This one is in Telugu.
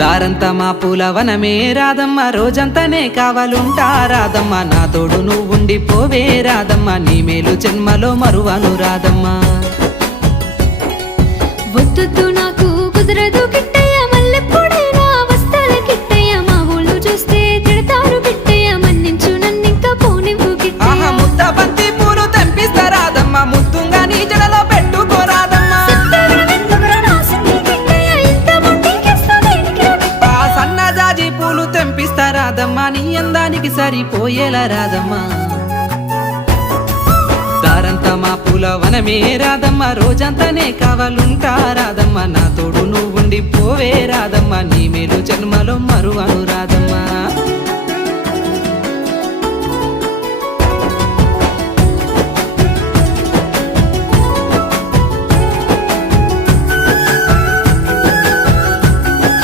దారంతా మా పూలవనమే రాదమ్మ, రోజంతానే కావాలుంటా రాదమ్మ, నా తోడు నువ్వుండి పోవే రాదమ్మ, నీ మేలు జన్మలో మరువను రాదమ్మ. వద్దు నాకు కుదరదు కిట్టయ్య, మల్లెప్పుడైనా వస్తాల కిట్టయ్య, మా ఊళ్ళు చూస్తే తిడతారు కిట్టయ్య, మన్నించు నన్నింకా పోనివ్వు కిట్టయ్య. ముద్ద బంతి పూలు తెంపిస్తా రాదమ్మ, ముద్దుంగా నీ జడలో పెట్టుకోరాదమ్మ. సన్నజాజి పూలు తెంపిస్తా రాదమ్మ, నీ అందానికి సరిపోయేలా రాదమ్మ. దారంతా మా పూలవనమే రాదమ్మ, రోజంతానే కావాలుంటా రాదమ్మ, నా తోడు నువ్వుండి పోవే రాదమ్మ, నీ మేలు జన్మలో మరువను రాదమ్మ.